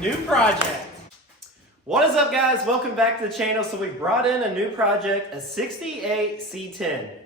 new project. What is up, guys? Welcome back to the channel. So we brought in a new project, a 68 C10.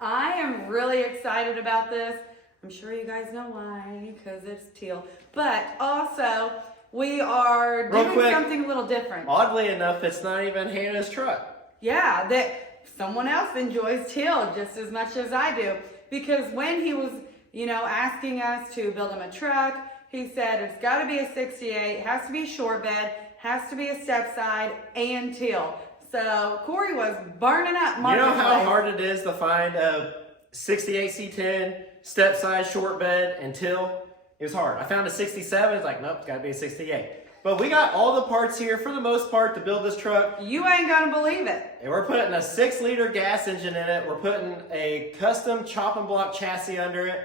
I am really excited about this. I'm sure you guys know why, because it's teal. But also, we are doing something a little different. Oddly enough, it's not even Hannah's truck. Yeah, that someone else enjoys teal just as much as I do. Because when he was, asking us to build him a truck, he said it's got to be a 68, has to be short bed, has to be a step side, and teal. So Corey was burning up. You know how hard it is to find a 68 C10, step side, short bed, and teal? It was hard. I found a 67. It's like, nope, it's got to be a 68. But we got all the parts here for the most part to build this truck. You ain't gonna believe it. And we're putting a 6-liter gas engine in it. We're putting a custom chop and block chassis under it.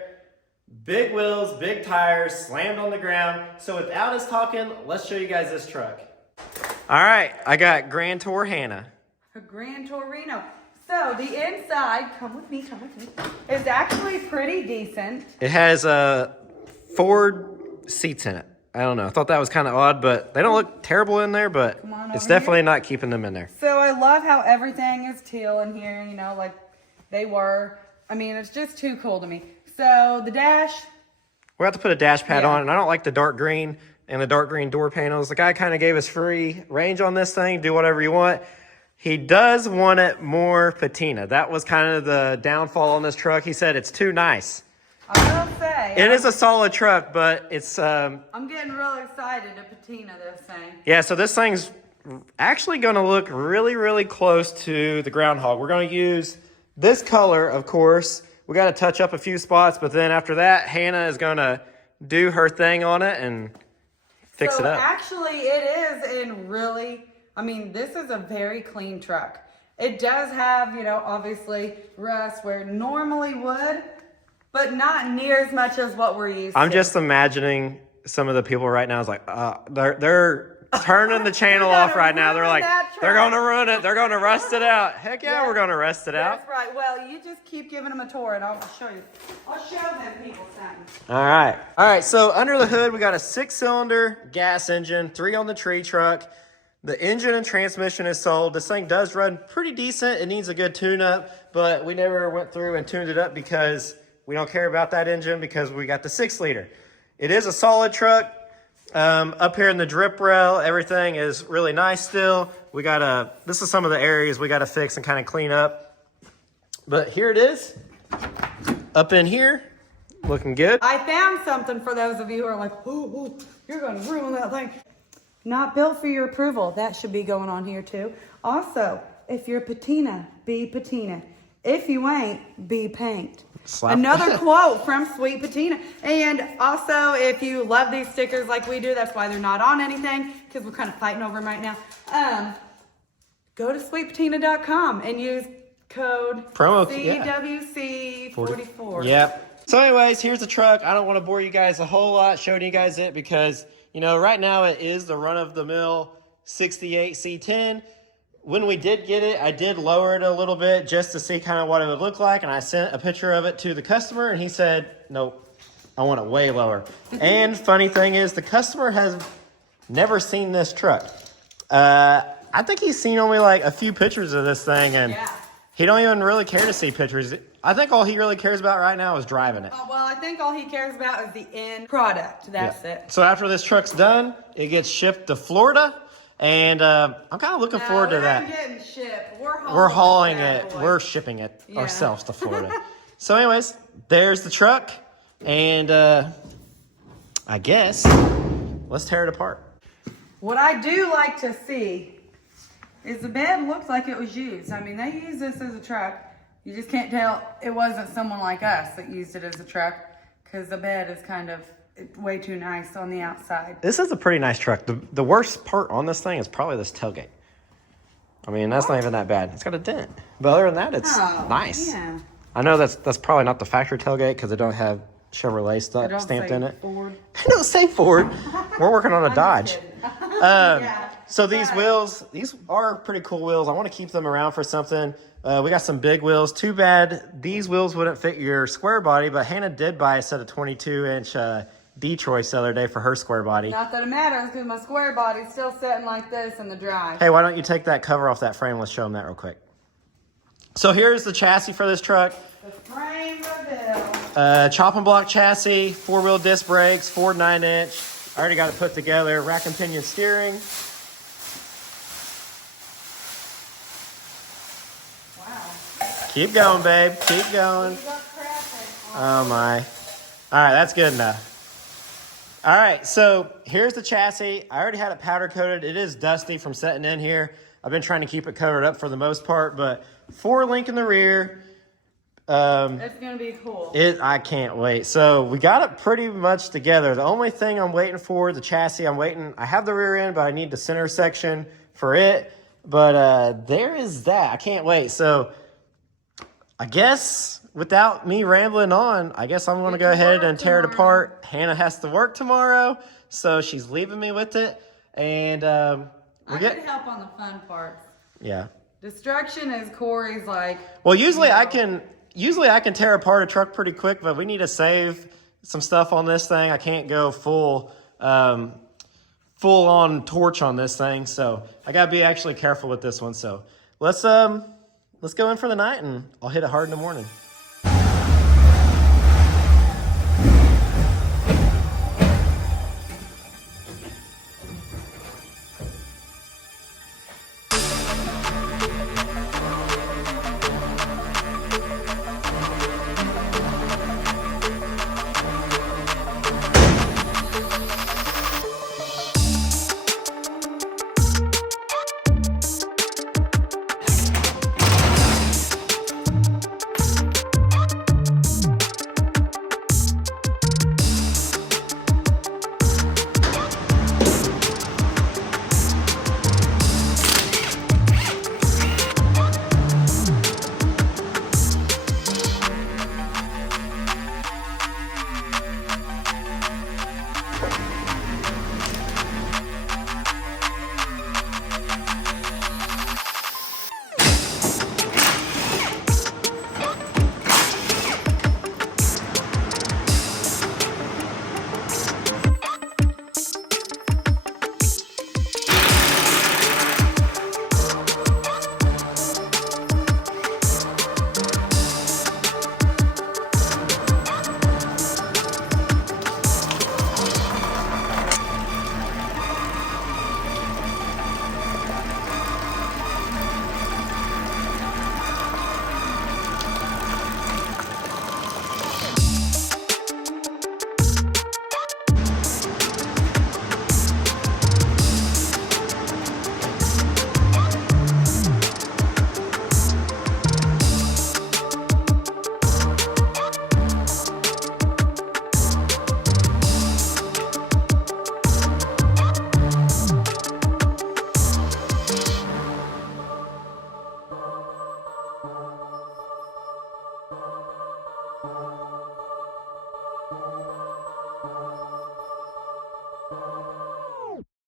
Big wheels, big tires, slammed on the ground. So without us talking, let's show you guys this truck. All right, I got Grand Tour Hannah. A Grand Torino. So the inside, come with me, is actually pretty decent. It has Ford seats in it. I don't know. I thought that was kind of odd, but they don't look terrible in there, but it's definitely not keeping them in there. So I love how everything is teal in here, like they were. I mean, it's just too cool to me. So the dash. We'll have to put a dash pad on, and I don't like the dark green and the dark green door panels. The guy kind of gave us free range on this thing. Do whatever you want. He does want it more patina. That was kind of the downfall on this truck. He said it's too nice. I will say. It is a solid truck, but it's... I'm getting really excited to patina this thing. Yeah, so this thing's actually going to look really, really close to the Groundhog. We're going to use this color, of course. We got to touch up a few spots, but then after that, Hannah is going to do her thing on it and fix it up. Actually, it is in really... I mean, this is a very clean truck. It does have, obviously rust where it normally would, but not near as much as what we're used to. I'm just imagining some of the people right now is like, they're turning the channel off right now. They're like, they're going to ruin it. They're going to rust it out. Heck yeah, we're going to rust it out. That's right. Well, you just keep giving them a tour and I'll show you. I'll show them people something. All right. All right. So under the hood, we got a 6-cylinder gas engine, 3 on the tree truck. The engine and transmission is sold. This thing does run pretty decent. It needs a good tune-up, but we never went through and tuned it up because we don't care about that engine because we got the 6-liter. It is a solid truck. Up here in the drip rail, everything is really nice still. We got this is some of the areas we got to fix and kind of clean up. But here it is. Up in here, looking good. I found something for those of you who are like, ooh, you're going to ruin that thing. Not built for your approval. That should be going on here too. Also, if you're patina, be patina. If you ain't, be paint. Another quote from Sweet Patina. And also, if you love these stickers like we do, that's why they're not on anything, because we're kind of fighting over them right now. Go to sweetpatina.com and use code CWC44. Yep. So anyways, here's the truck. I don't want to bore you guys a whole lot showing you guys it because... right now it is the run-of-the-mill 68 C10. When we did get it, I did lower it a little bit just to see kind of what it would look like, and I sent a picture of it to the customer, and he said, nope, I want it way lower. And funny thing is, the customer has never seen this truck. I think he's seen only like a few pictures of this thing, and he don't even really care to see pictures. I think all he really cares about right now is driving it. Well, I think all he cares about is the end product. That's it. So after this truck's done, it gets shipped to Florida, and I'm kind of looking forward to that. We're not getting shipped. We're hauling it. We're shipping it ourselves to Florida. So anyways, there's the truck, and I guess let's tear it apart. What I do like to see is the bed looks like it was used. I mean, they use this as a truck. You just can't tell it wasn't someone like us that used it as a truck because the bed is kind of way too nice on the outside. This is a pretty nice truck. The worst part on this thing is probably this tailgate. I mean, that's not even that bad. It's got a dent. But other than that, it's nice. Yeah. I know that's probably not the factory tailgate because they don't have Chevrolet stuff stamped in it. Ford. It don't say Ford. We're working on a Dodge. So these wheels, these are pretty cool wheels. I want to keep them around for something. We got some big wheels. Too bad these wheels wouldn't fit your square body, but Hannah did buy a set of 22-inch D choice the other day for her square body. Not that it matters because my square body's still sitting like this in the dry. Hey, why don't you take that cover off that frame? Let's show them that real quick. So here's the chassis for this truck. The frame reveal. Chop and block chassis, 4-wheel disc brakes, Ford 9-inch. I already got it put together. Rack and pinion steering. Wow. Keep going, babe. Keep going. Oh my. All right, that's good enough. All right, so here's the chassis. I already had it powder coated. It is dusty from setting in here. I've been trying to keep it coated up for the most part, but 4-link in the rear. It's gonna be cool. I can't wait. So we got it pretty much together. The only thing I'm waiting for, the chassis, I have the rear end, but I need the center section for it. But there is that. I can't wait. So I guess without me rambling on, I guess I'm going to go ahead and tear it apart. Hannah has to work tomorrow, so she's leaving me with it. And I could help on the fun parts. Yeah. Destruction is Corey's like. Well, usually I can tear apart a truck pretty quick, but we need to save some stuff on this thing. I can't go full on torch on this thing, so I gotta be actually careful with this one. So let's go in for the night, and I'll hit it hard in the morning.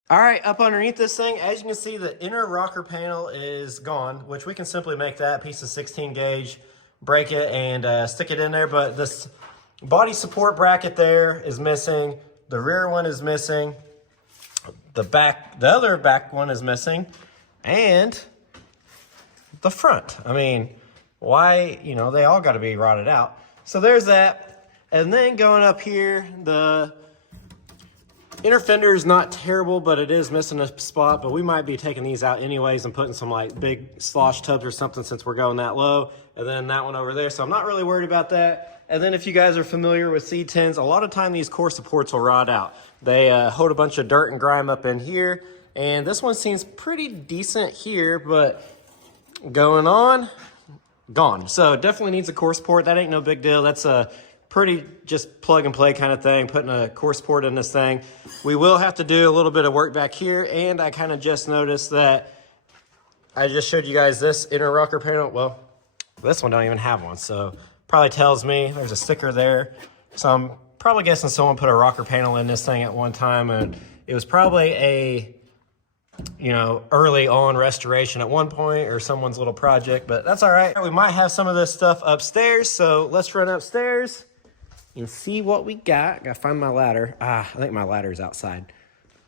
All right, up underneath this thing, as you can see, the inner rocker panel is gone, which we can simply make that piece of 16 gauge, break it, and stick it in there. But this body support bracket there is missing. The rear one is missing. The other back one is missing. And the front. I mean, why, they all got to be rotted out. So there's that. And then going up here, the inner fender is not terrible, but it is missing a spot, but we might be taking these out anyways and putting some like big slosh tubs or something since we're going that low. And then that one over there, so I'm not really worried about that. And then if you guys are familiar with C10s, a lot of time these core supports will rot out. They hold a bunch of dirt and grime up in here, and this one seems pretty decent here, but going on, gone. So definitely needs a core support. That ain't no big deal. That's a pretty just plug and play kind of thing, putting a core support in this thing. We will have to do a little bit of work back here, and I kind of just noticed that I just showed you guys this inner rocker panel. Well, this one don't even have one, so probably tells me there's a sticker there. So I'm probably guessing someone put a rocker panel in this thing at one time, and it was probably a early on restoration at one point or someone's little project, but that's all right. We might have some of this stuff upstairs, so let's run upstairs. and see what we got. Gotta find my ladder. I think my ladder's outside.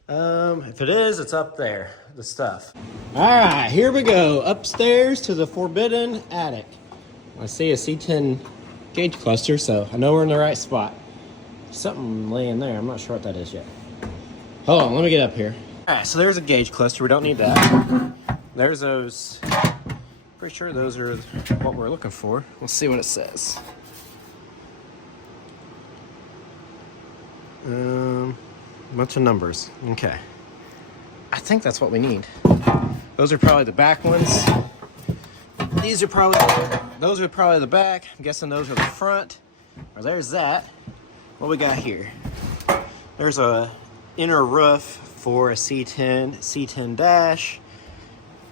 If it is, it's up there, the stuff. All right, here we go. Upstairs to the forbidden attic. I see a C10 gauge cluster, so I know we're in the right spot. Something laying there. I'm not sure what that is yet. Hold on, let me get up here. All right, so there's a gauge cluster. We don't need that. There's those. Pretty sure those are what we're looking for. Let's see what it says. Bunch of numbers. Okay. I think that's what we need. Those are probably the back ones. Those are probably the back. I'm guessing those are the front. Or there's that. What we got here? There's a inner roof for a C10 dash.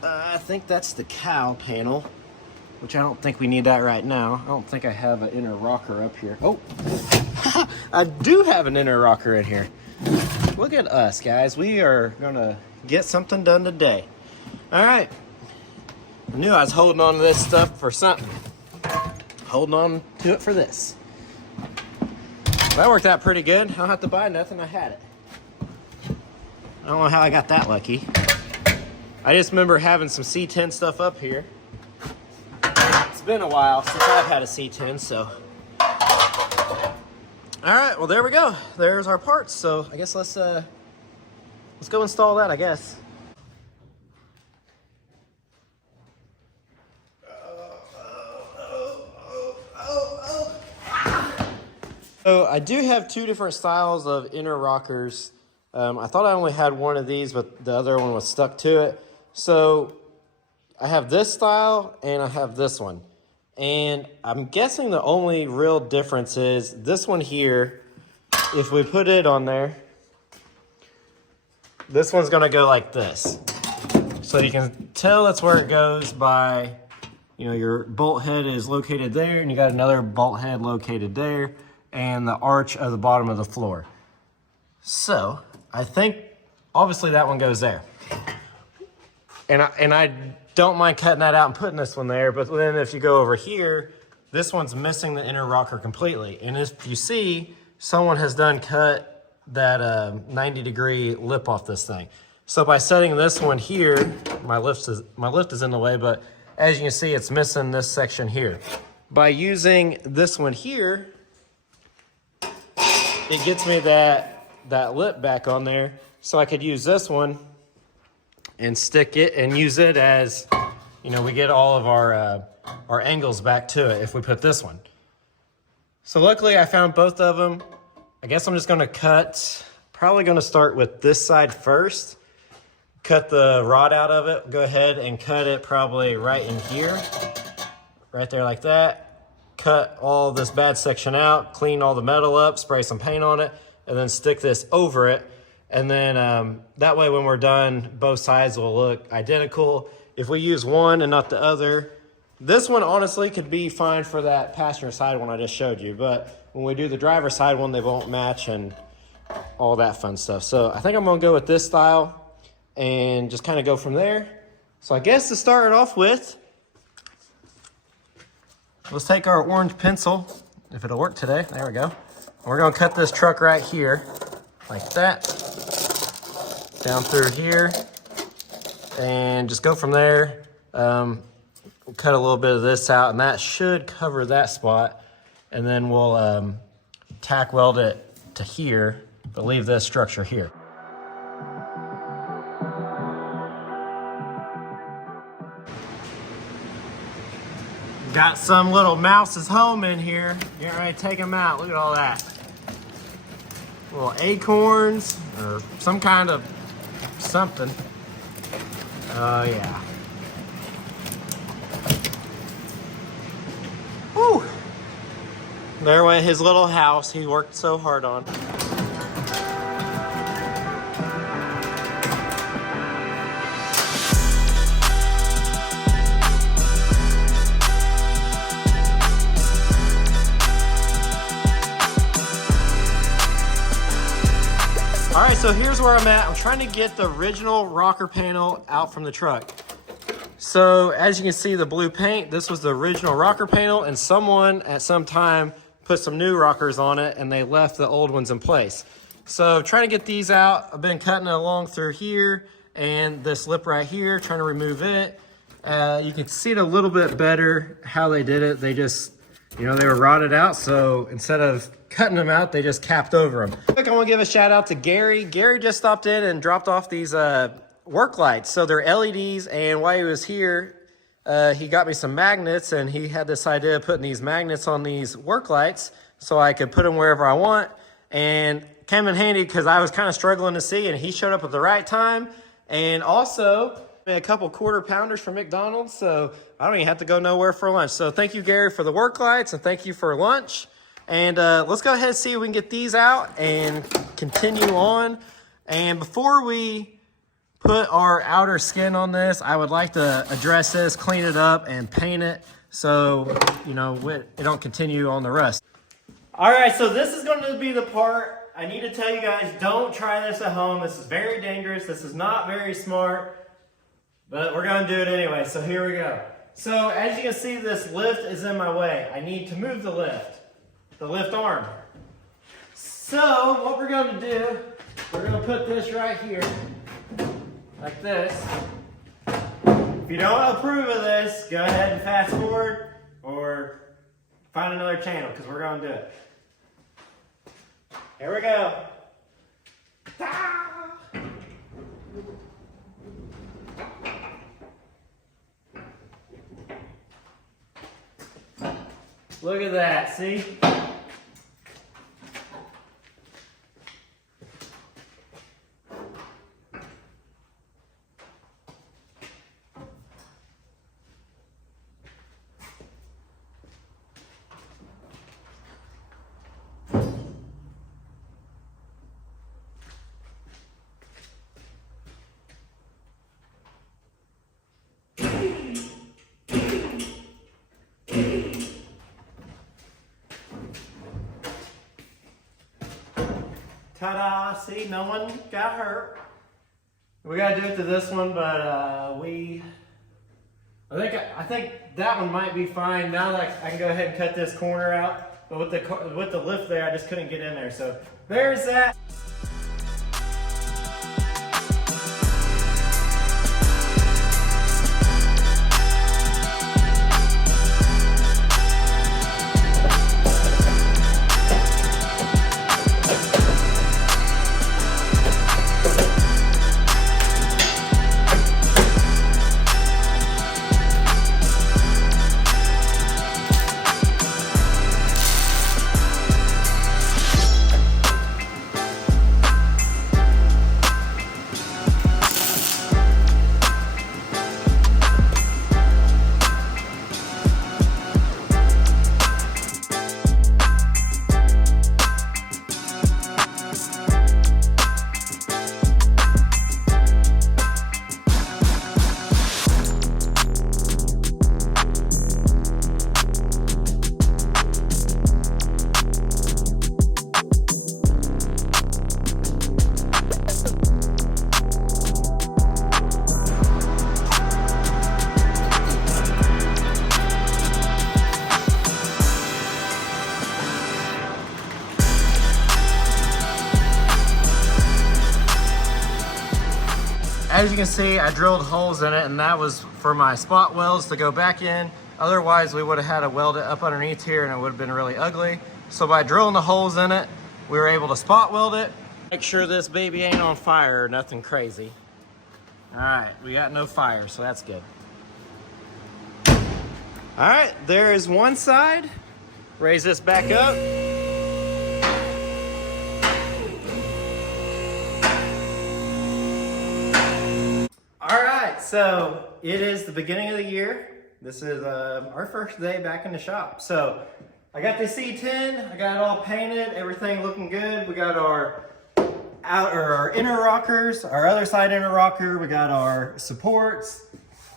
I think that's the cowl panel, which I don't think we need that right now. I don't think I have an inner rocker up here. Oh, I do have an inner rocker in here. Look at us, guys. We are gonna get something done today. All right. I knew I was holding on to this stuff for something. Holding on to it for this. That worked out pretty good. I don't have to buy nothing. I had it. I don't know how I got that lucky. I just remember having some C10 stuff up here. It's been a while since I've had a C10, so. All right, well, there we go. There's our parts. So I guess let's go install that, I guess. So I do have two different styles of inner rockers. I thought I only had one of these, but the other one was stuck to it. So I have this style and I have this one. And I'm guessing the only real difference is this one here, if we put it on there, this one's gonna go like this. So you can tell that's where it goes by, you know, your bolt head is located there and you got another bolt head located there and the arch of the bottom of the floor. So I think obviously that one goes there. And I don't mind cutting that out and putting this one there, but then if you go over here, this one's missing the inner rocker completely. And if you see, someone has done cut that 90-degree lip off this thing. So by setting this one here, my lift is in the way, but as you can see, it's missing this section here. By using this one here, it gets me that lip back on there, so I could use this one and stick it and use it as, you know, we get all of our angles back to it if we put this one. So luckily I found both of them. I guess I'm just gonna cut, probably gonna start with this side first, cut the rod out of it, go ahead and cut it probably right in here, right there like that. Cut all this bad section out, clean all the metal up, spray some paint on it, and then stick this over it. And then that way when we're done, both sides will look identical. If we use one and not the other, this one honestly could be fine for that passenger side one I just showed you, but when we do the driver side one, they won't match and all that fun stuff. So I think I'm gonna go with this style and just kind of go from there. So I guess to start it off with, let's take our orange pencil, if it'll work today, there we go. We're gonna cut this truck right here, like that, down through here, and just go from there. We'll cut a little bit of this out, and that should cover that spot, and then we'll tack weld it to here, but leave this structure here. Got some little mouses home in here. Getting ready to take them out. Look at all that. Little acorns or some kind of something. Oh yeah. Woo! There went his little house he worked so hard on. All right, so here's where I'm at. I'm trying to get the original rocker panel out from the truck. So as you can see, the blue paint, this was the original rocker panel, and someone at some time put some new rockers on it, and they left the old ones in place. So trying to get these out, I've been cutting it along through here and this lip right here, trying to remove it. You can see it a little bit better how they did it. They just, you know, they were rotted out, so instead of cutting them out, they just capped over them. I want to give a shout out to Gary. Gary just stopped in and dropped off these work lights. So they're LEDs, and while he was here, he got me some magnets, and he had this idea of putting these magnets on these work lights so I could put them wherever I want. And came in handy because I was kind of struggling to see, and he showed up at the right time. And also a couple quarter pounders from McDonald's, so I don't even have to go nowhere for lunch. So thank you, Gary, for the work lights, and thank you for lunch. And let's go ahead and see if we can get these out and continue on. And before we put our outer skin on this, I would like to address this, clean it up, and paint it so, you know, it don't continue on the rust. All right, so this is going to be the part I need to tell you guys, don't try this at home. This is very dangerous. This is not very smart, but we're going to do it anyway. So here we go. So as you can see, this lift is in my way. I need to move the lift arm. So what we're going to do, we're going to put this right here, like this. If you don't approve of this, go ahead and fast forward or find another channel, because we're going to do it. Here we go. Ah! Look at that, see? Ta-da! See, no one got hurt. We gotta do it to this one, but I think that one might be fine. Now that I can go ahead and cut this corner out, but with the lift there, I just couldn't get in there. So there's that. As you can see, I drilled holes in it, and that was for my spot welds to go back in. Otherwise, we would have had to weld it up underneath here, and it would have been really ugly. So by drilling the holes in it, we were able to spot weld it. Make sure this baby ain't on fire or nothing crazy. All right, we got no fire, so that's good. All right, there is one side. Raise this back up. All right, so it is the beginning of the year. This is our first day back in the shop. So I got the C10, I got it all painted, everything looking good. We got our inner rockers, our other side inner rocker, we got our supports,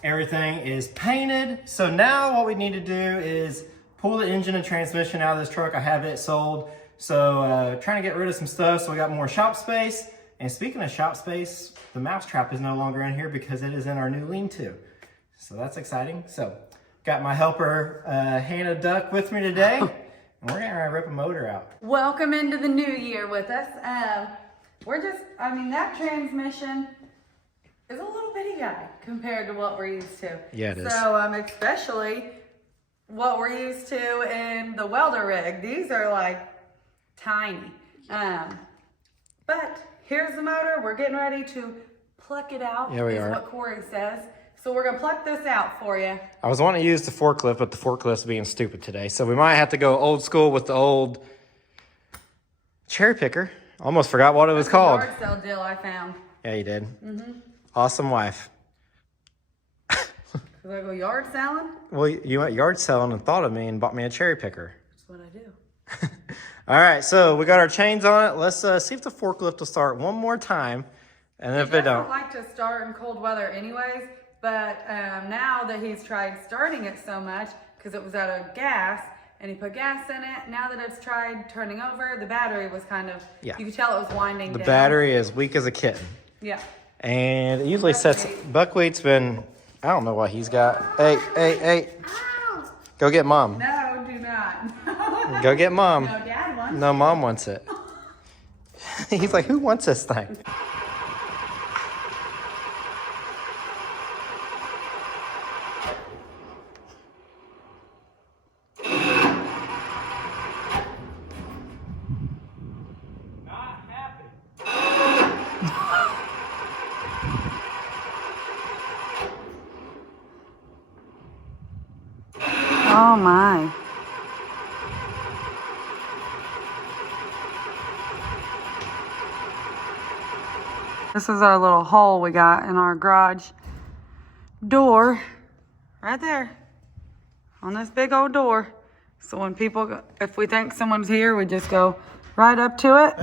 everything is painted. So now what we need to do is pull the engine and transmission out of this truck. I have it sold. So trying to get rid of some stuff so we got more shop space. And speaking of shop space, the mousetrap is no longer in here because it is in our new lean-to. So that's exciting. So got my helper Hannah Duck with me today. And we're gonna rip a motor out. Welcome into the new year with us. That transmission is a little bitty guy compared to what we're used to. Yeah, it is. So, especially what we're used to in the welder rig. These are like tiny. But here's the motor. We're getting ready to pluck it out. Yeah, we are. Is what Corey says. So we're gonna pluck this out for you. I was wanting to use the forklift, but the forklift's being stupid today. So we might have to go old school with the old cherry picker. Almost forgot what it was called. Yard sale deal I found. Yeah, you did. Awesome wife. Cause I go yard selling. Well, you went yard selling and thought of me and bought me a cherry picker. That's what I do. All right, so we got our chains on it. Let's see if the forklift will start one more time. And if it don't. I like to start in cold weather anyways, but now that he's tried starting it so much, because it was out of gas, and he put gas in it, now that it's tried turning over, the battery was kind of, you could tell it was winding down. The battery is weak as a kitten. Yeah. And it usually sets, Buckwheat's been, I don't know what he's got. Hey. Ow! Go get mom. No, do not. Go get mom. No, Dad wants No, mom wants it. He's like, who wants this thing? Oh my. This is our little hole we got in our garage door. Right there. On this big old door. So when people go, if we think someone's here, we just go right up to it.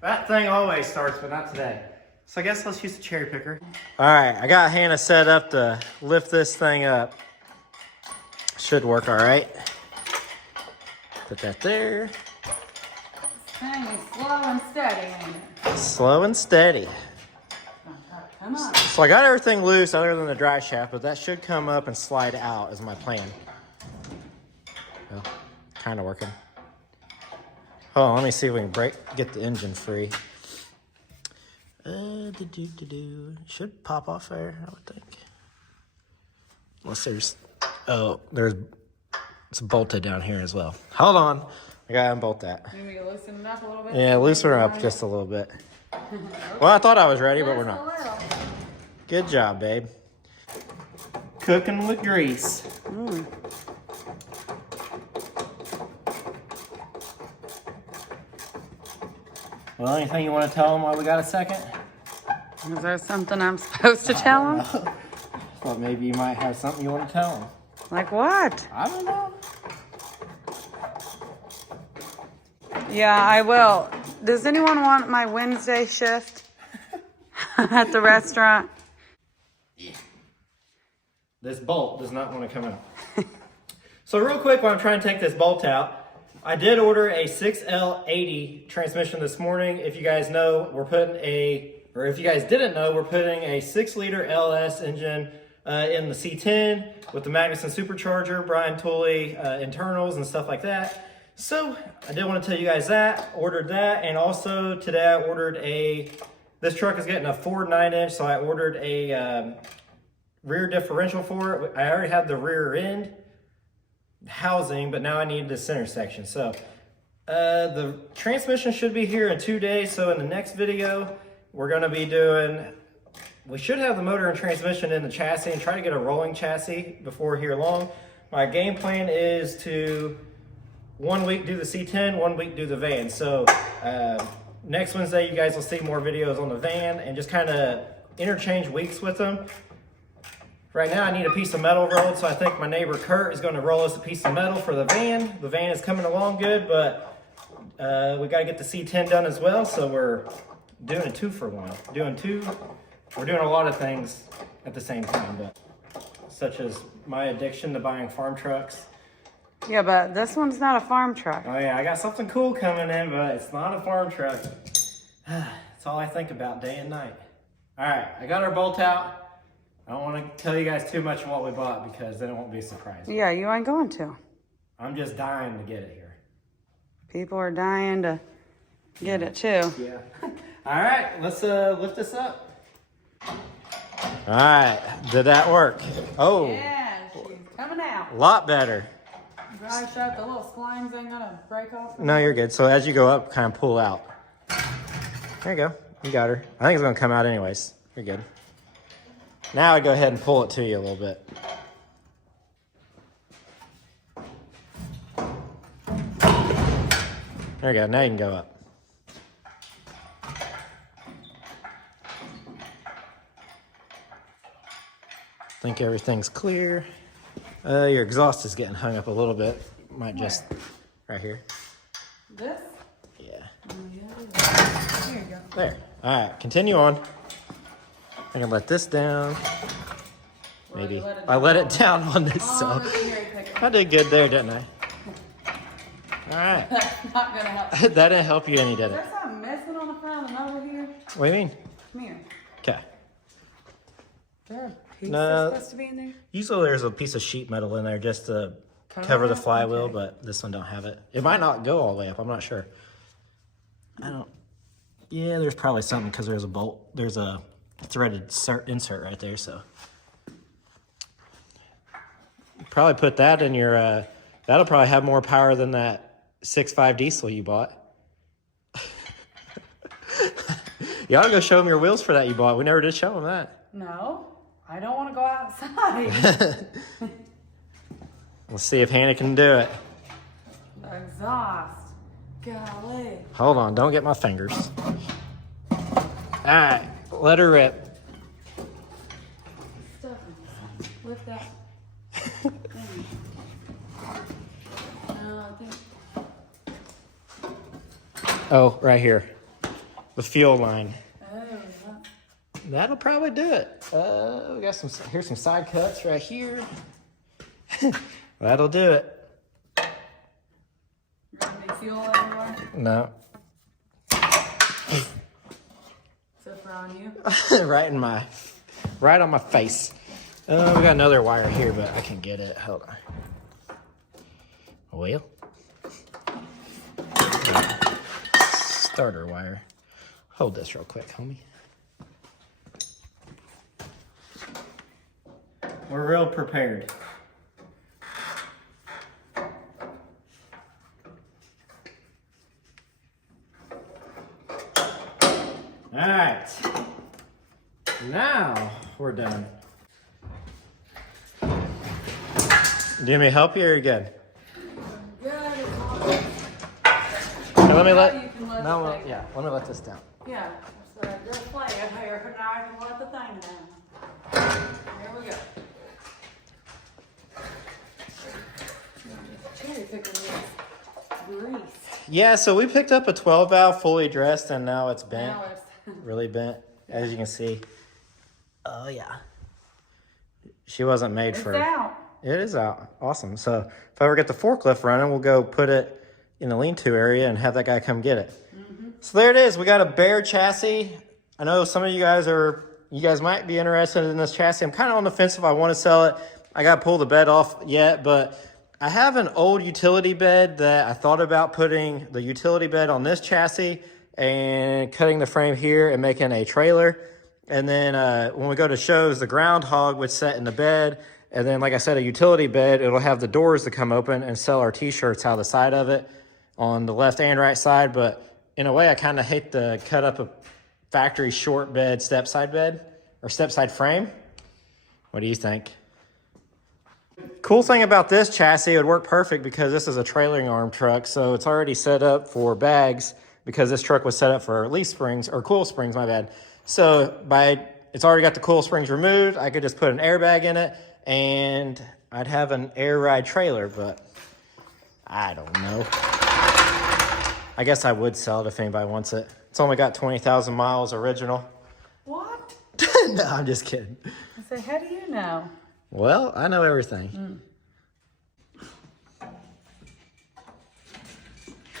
That thing always starts, but not today. So I guess let's use the cherry picker. All right, I got Hannah set up to lift this thing up. Should work all right. Put that there. This thing is slow and steady, ain't it? Slow and steady. Come on. So I got everything loose other than the dry shaft, but that should come up and slide out is my plan. Well, kind of working. Oh, let me see if we can get the engine free. Should pop off there, I would think. Unless it's bolted down here as well. Hold on, I gotta unbolt that. You need to loosen it up a little bit? Yeah, loosen her up just a little bit. Well, I thought I was ready, but we're not. Good job, babe. Cooking with grease. Well, anything you want to tell them while we got a second? Is there something I'm supposed to tell them? Thought maybe you might have something you want to tell them. Like what? I don't know. Yeah, I will. Does anyone want my Wednesday shift at the restaurant? Yeah. This bolt does not want to come out. So real quick, while I'm trying to take this bolt out, I did order a 6L80 transmission this morning. If you guys know, if you guys didn't know, we're putting a 6-liter LS engine in the C10 with the Magnuson supercharger, Brian Tooley internals and stuff like that. So I did want to tell you guys that, ordered that, and also today I ordered this truck is getting a Ford 9-inch, so I ordered a rear differential for it. I already had the rear end housing, but now I need the center section. So the transmission should be here in 2 days. So in the next video, we're going to be we should have the motor and transmission in the chassis and try to get a rolling chassis before here long. My game plan is to 1 week do the C10, 1 week do the van. So next Wednesday, you guys will see more videos on the van and just kind of interchange weeks with them. Right now I need a piece of metal rolled, so I think my neighbor Kurt is going to roll us a piece of metal for the van. The van is coming along good, but we got to get the C10 done as well, so we're doing a 2-for-1. We're doing a lot of things at the same time, but such as my addiction to buying farm trucks. Yeah, but this one's not a farm truck. Oh yeah, I got something cool coming in, but it's not a farm truck. That's all I think about day and night. All right, I got our bolt out. I don't want to tell you guys too much of what we bought because then it won't be a surprise. Yeah, you ain't going to. I'm just dying to get it here. People are dying to get it too. Yeah. All right, let's lift this up. All right, did that work? Oh. Yeah, she's coming out. A lot better. Dry shut, the little splines ain't gonna break off. No, you're good. So as you go up, kind of pull out. There you go. You got her. I think it's gonna come out anyways. You're good. Now I go ahead and pull it to you a little bit. There you go. Now you can go up. Think everything's clear. Your exhaust is getting hung up a little bit. Might just right here. This? Yeah. Here you go. There. All right. Continue on. I can let this down. Maybe I let it down on this, so I did good there, didn't I? All right. That's not gonna help. That didn't help you any, did Is there it? something missing on the front and over here? What do you mean? Come here. Okay. Is there a piece No. that's supposed to be in there? Usually there's a piece of sheet metal in there just to cover the flywheel, Okay. but this one don't have it. It might not go all the way up. I'm not sure. I don't. Yeah, there's probably something because there's a bolt. There's a threaded insert right there, so. Probably put that in your, that'll probably have more power than that 6.5 diesel you bought. You ought to go show them your wheels for that you bought. We never did show them that. No, I don't want to go outside. Let's see if Hannah can do it. Exhaust. Golly. Hold on, don't get my fingers. All right, let her rip. Stuff. Lift that. I think. Oh, right here. The fuel line. Oh, That'll probably do it. We got here's some side cuts right here. That'll do it. you want me fuel anymore? No. Except for on you. right on my face. We got another wire here, but I can get it. Hold on. Well. Starter wire. Hold this real quick, homie. We're real prepared. All right. Now we're done. Do you need me to help you or are you good? Good. Hey, let me Now let. you can let No, the well, thing- yeah. Let me let this down. Yeah, so just play it here. Now I can let the thing down. Here we go. Cherry picking this grease. Yeah, so we picked up a 12 valve fully dressed and now it's bent. Now it's Really bent, as you can see. Oh yeah. She wasn't made for. out. It is out. Awesome. So if I ever get the forklift running, we'll go put it in the lean-to area and have that guy come get it. So there it is. We got a bare chassis. I know some of you guys might be interested in this chassis. I'm kind of on the fence if I want to sell it. I got to pull the bed off yet, but I have an old utility bed that I thought about putting the utility bed on this chassis and cutting the frame here and making a trailer. And then when we go to shows, the groundhog would set in the bed. And then, like I said, a utility bed, it'll have the doors to come open and sell our t-shirts out the side of it on the left and right side. But in a way, I kind of hate to cut up a factory short bed, step side frame. What do you think? Cool thing about this chassis, it would work perfect because this is a trailering arm truck. So it's already set up for bags because this truck was set up for leaf springs or coil springs, my bad. So it's already got the coil springs removed. I could just put an airbag in it and I'd have an air ride trailer, but I don't know. I guess I would sell it if anybody wants it. It's only got 20,000 miles original. What? No, I'm just kidding. I said, how do you know? Well, I know everything.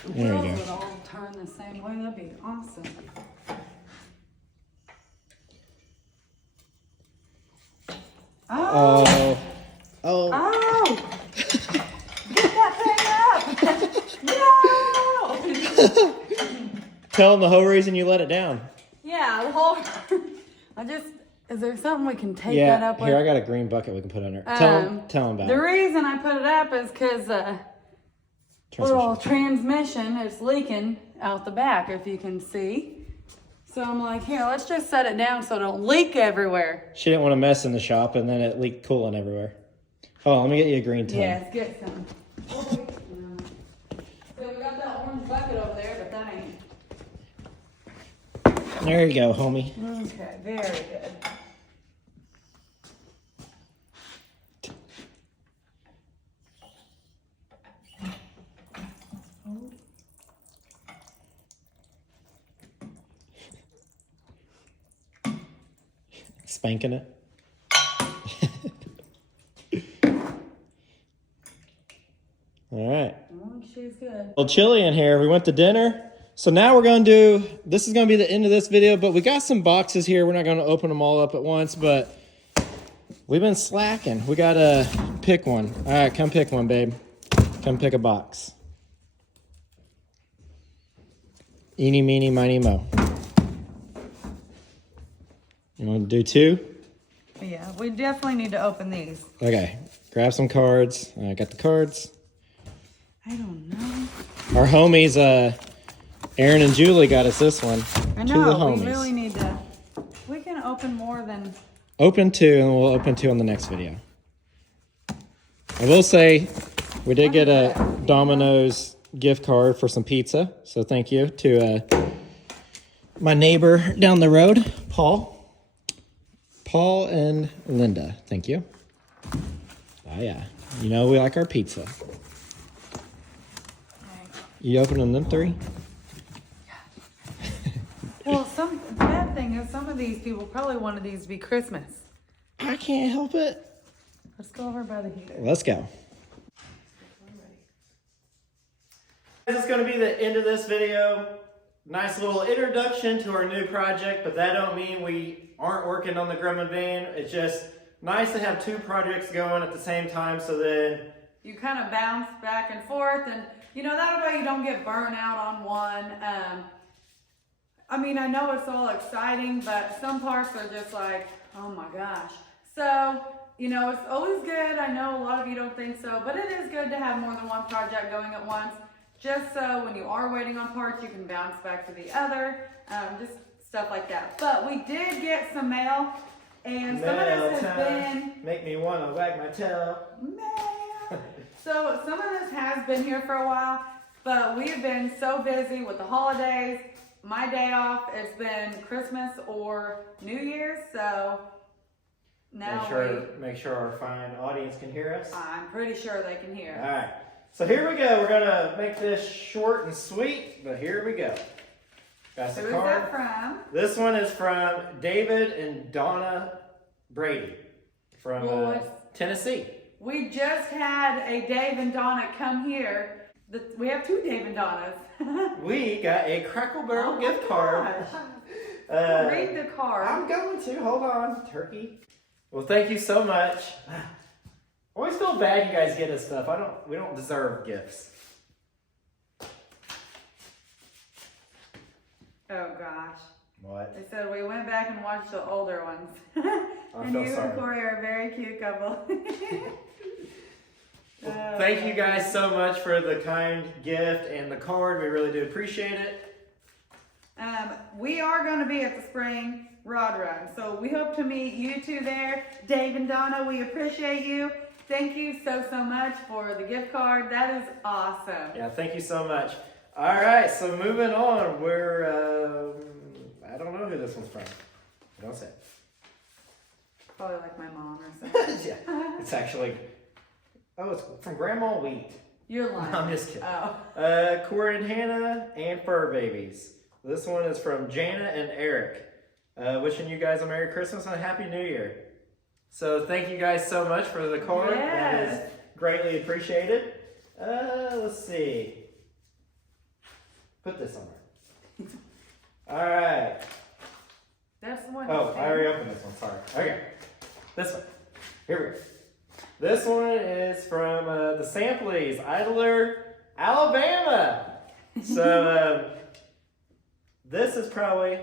There you Wheels go. would all turn the same way. That'd be awesome. Oh. Oh! Get that thing Tell them the whole reason you let it down. Yeah, the whole. Is there something we can take Yeah, that up with? here, I got a green bucket we can put under. Tell them about the it. The reason I put it up is because little transmission is leaking out the back, if you can see. So I'm like, here, let's just set it down so it don't leak everywhere. She didn't want to mess in the shop, and then it leaked coolant everywhere. Oh, let me get you a green ton. Yes, get some. So we got that orange bucket over there, but that ain't. There you go, homie. Okay, very good. Spanking it. All right. She's good. Well, chilly in here. We went to dinner. So now we're going to do, this is going to be the end of this video, but we got some boxes here. We're not going to open them all up at once, but we've been slacking. We got to pick one. All right, come pick one, babe. Come pick a box. Eeny, meeny, miny, mo. You want to do two? Yeah, we definitely need to open these. Okay, grab some cards. I got the cards. I don't know. Our homies, Aaron and Julie got us this one. I To the know, homies. we really need to. We can open more than. Open two, and we'll open two on the next video. I will say, we did get a Domino's gift card for some pizza. So thank you to my neighbor down the road, Paul. Paul and Linda, thank you. Oh yeah, you know we like our pizza. You opening them three? Well, the bad thing is some of these people probably wanted these to be Christmas. I can't help it. Let's go over by the heater. Let's go. This is going to be the end of this video. Nice little introduction to our new project, but that don't mean we aren't working on the Grumman van. It's just nice to have two projects going at the same time, so then you kind of bounce back and forth, and you know, that way you don't get burnt out on one. I mean, I know it's all exciting, but some parts are just like, oh my gosh. So, you know, it's always good. I know a lot of you don't think so, but it is good to have more than one project going at once. Just so when you are waiting on parts, you can bounce back to the other, just stuff like that. But we did get some mail, and some of this has been... Make me want to wag my tail. Mail. So some of this has been here for a while, but we've been so busy with the holidays. My day off, it's been Christmas or New Year's, so now Make sure our fine audience can hear us. I'm pretty sure they can hear us. All right. So here we go. We're going to make this short and sweet, but here we go. Got the Who is card. that from? This one is from David and Donna Brady from Tennessee. We just had a Dave and Donna come here. We have two Dave and Donnas. We got a Crackle Barrel gift card. Read the card. I'm going to. Hold on. Turkey. Well, thank you so much. I always feel bad you guys get us stuff. We don't deserve gifts. Oh gosh. What? They said we went back and watched the older ones. And feel you sorry. and Corey are a very cute couple. Well, thank you guys so much for the kind gift and the card. We really do appreciate it. We are going to be at the spring rod run, so we hope to meet you two there. Dave and Donna, we appreciate you. Thank you so much for the gift card. That is awesome. Yeah, thank you so much. All right, so moving on. We're, I don't know who this one's from. Don't say it. Probably like my mom or something. Yeah, it's actually, it's from Grandma Wheat. You're lying. I'm just kidding. Oh. Corey and Hannah and Fur Babies. This one is from Jana and Eric. Wishing you guys a Merry Christmas and a Happy New Year. So thank you guys so much for the card. Yes. That is greatly appreciated. Let's see. Put this on there. All right. That's the one. Oh, I already opened this one. Sorry. Okay. This one. Here we go. This one is from the Samplies, Idler, Alabama. So probably...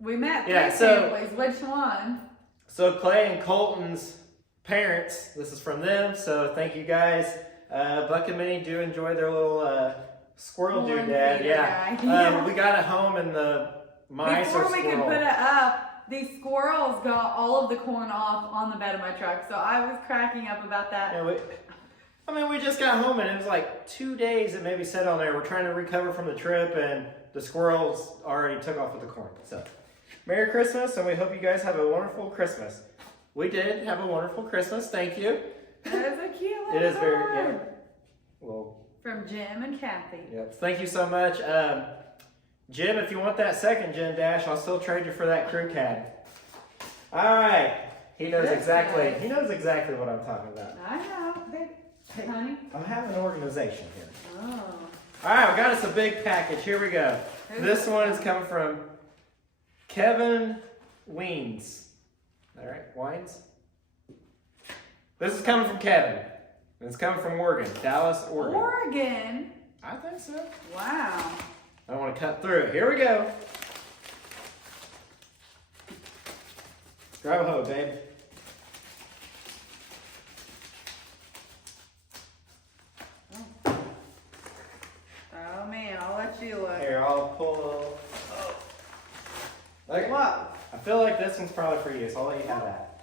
We met three Yeah, so- families. Which one? So Clay and Colton's parents, this is from them, so thank you guys. Buck and Minnie do enjoy their little squirrel Corn doodad. feeder Yeah. guy. Yeah. We got it home and the mice Before or we squirrel. could put it up, these squirrels got all of the corn off on the bed of my truck. So I was cracking up about that. Yeah, we just got home and it was like 2 days it maybe sat on there. We're trying to recover from the trip and the squirrels already took off with the corn. So, Merry Christmas, and we hope you guys have a wonderful Christmas. We did have a wonderful Christmas. Thank you. That is a cute little It is very, card. yeah. Well, From Jim and Kathy. yep. Thank you so much. Jim, if you want that second Gen Dash, I'll still trade you for that crew cab. All right. He knows That's exactly. nice. He knows exactly what I'm talking about. I know. Hey, honey. I have an organization here. Oh. All right, we got us a big package. Here we go. This one is coming from Kevin Weens. All right, Wines. This is coming from Kevin. And it's coming from Oregon, Dallas, Oregon. Oregon. I think so. Wow. I want to cut through it. Here we go. Grab a hoe, babe. Oh man, I'll let you look. Here, I'll pull. Oh. Like, What? I feel like this one's probably for you, so I'll let you have that.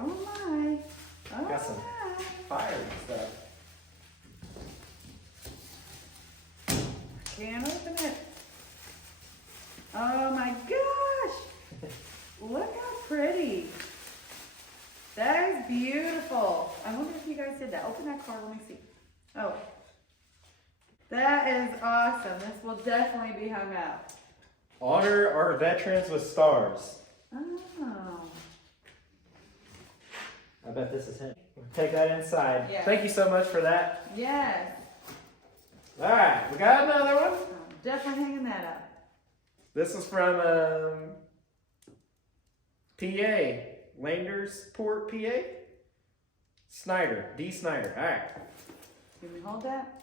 Oh my. Oh Got some my. fire and stuff. Can't open it. Oh my gosh. Look how pretty. That is beautiful. I wonder if you guys did that. Open that card, let me see. Oh. That is awesome. This will definitely be hung up. Honor our veterans with stars. Oh. I bet this is him. Take that inside. Yeah. Thank you so much for that. Yes. All right, we got another one. I'm definitely hanging that up. This is from PA, Landersport, PA. Snyder, D. Snyder. All right. Can we hold that?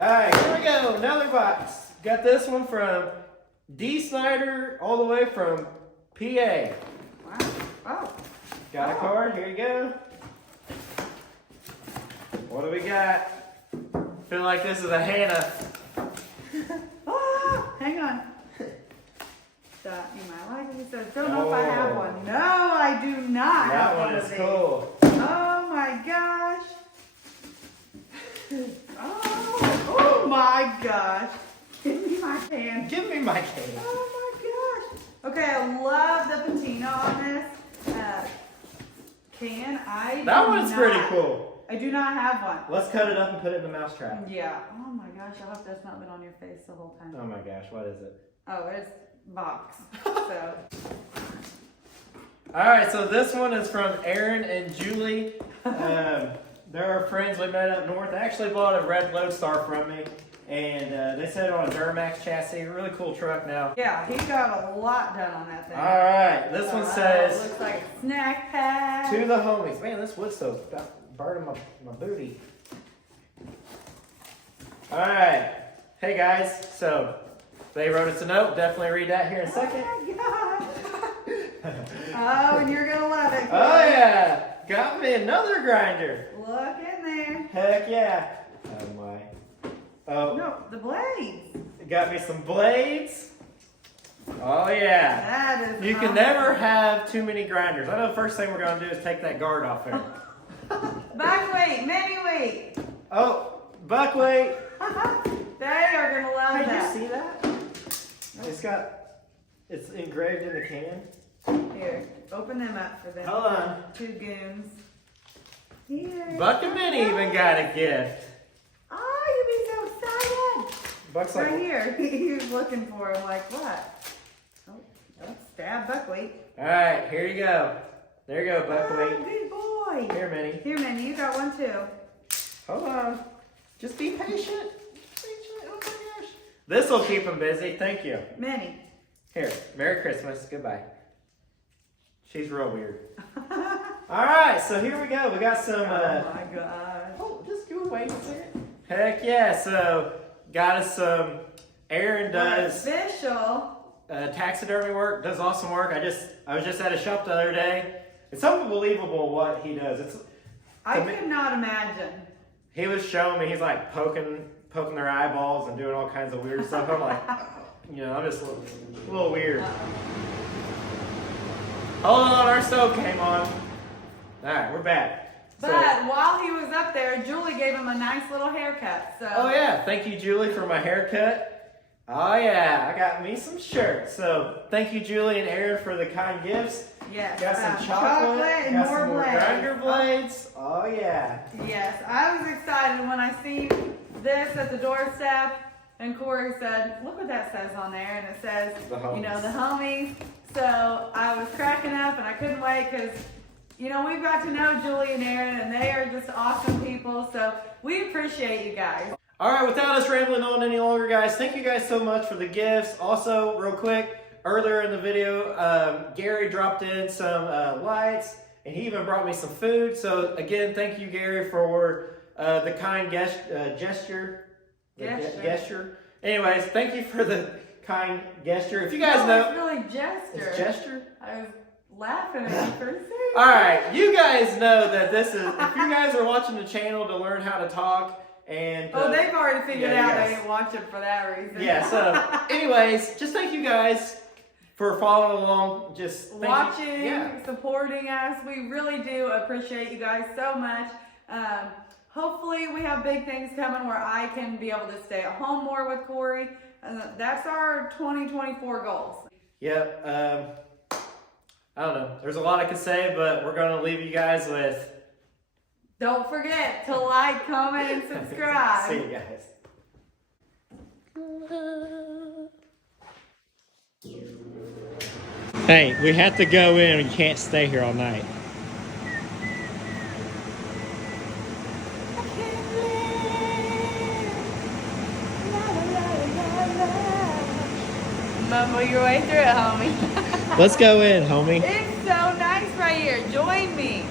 All right, here we go. Another box. Got this one from D. Snyder, all the way from PA. Wow. Oh. Got a card. Here you go. What do we got? Feel like this is a Hannah. Ah, hang on. You might like it. So don't know if I have one. No, I do not That have one of is these. cool. Oh my gosh. Oh my gosh. Give me my can. Give me my cake. Oh my gosh. Okay, I love the patina on this can. That one's pretty cool. I do not have one. Let's cut it up and put it in the mousetrap. Yeah. Oh my gosh, I hope that's not been on your face the whole time. Oh my gosh, what is it? Oh, it's box. So. All right, so this one is from Aaron and Julie. They're our friends we met up north. They actually bought a red Lodestar from me, and they set it on a Duramax chassis. Really cool truck now. Yeah, he got a lot done on that thing. All right, this one says, looks like a snack pack. to the homies. Man, this wood stove's about burning my booty. All right. Hey, guys. So, they wrote us a note. Definitely read that here in a second. Oh my gosh. Oh, and you're gonna love it. Oh, yeah. Got me another grinder. Look in there. Heck yeah. Oh, my. Oh, No, the blades. got me some blades. Oh, yeah. That is You can awesome. never have too many grinders. I know the first thing we're going to do is take that guard off there. Back weight, mini weight. Oh, buckweight. They are gonna love Hey, that. you see that? It's engraved in the can. Here, open them up for them. Hold on. Two goons. Here. Buck and Minnie even got a gift. Oh, you'd be so excited. Buck's Right like, here. He was looking for him like, what? Oh, stab buckwheat. all right, here you go. There you go, Oh, buckweight. good boy. Here, Minnie. Here, Minnie, you got one too. Hold on. Just be patient. Oh my gosh. This will keep him busy. Thank you. Minnie. Here, Merry Christmas. Goodbye. She's real weird. All right, so here we go. We got some. Oh my gosh. Oh, just go away a second. Heck yeah! So got us some Aaron does official. taxidermy work, does awesome work. I was just at a shop the other day. It's unbelievable what he does. I could not imagine. He was showing me, he's like poking their eyeballs and doing all kinds of weird stuff. I'm like, I'm just a little weird. Hold on, our stove came on. All right, we're back. But while he was up there, Julie gave him a nice little haircut. So. Oh yeah, thank you, Julie, for my haircut. Oh yeah, I got me some shirts. So thank you, Julie and Aaron, for the kind gifts. Yes. Got some chocolate and got more some more blades. grinder blades. Oh yeah. Yes, I was excited when I seen this at the doorstep, and Corey said, "Look what that says on there," and it says, The homies. the homies. So I was cracking up, and I couldn't wait because. We've got to know Julie and Aaron, and they are just awesome people, so we appreciate you guys. All right, without us rambling on any longer, guys, thank you guys so much for the gifts. Also, real quick, earlier in the video, Gary dropped in some lights, and he even brought me some food. So, again, thank you, Gary, for the kind gesture. Gesture. Anyways, thank you for the kind gesture. If you guys know... It's really gesture. It's gesture? I was laughing at you for a second. All right, you guys know that this is, if you guys are watching the channel to learn how to talk and... they've already figured out yes. they didn't watch it for that reason. Yeah, so anyways, just thank you guys for following along, just watching, supporting us. We really do appreciate you guys so much. Hopefully we have big things coming where I can be able to stay at home more with Corey. That's our 2024 goals. Yep. I don't know. There's a lot I could say, but we're going to leave you guys with... Don't forget to like, comment, and subscribe. See you guys. Hey, we have to go in. We can't stay here all night. Mumble your way through it, homie. Let's go in, homie. It's so nice right here. Join me.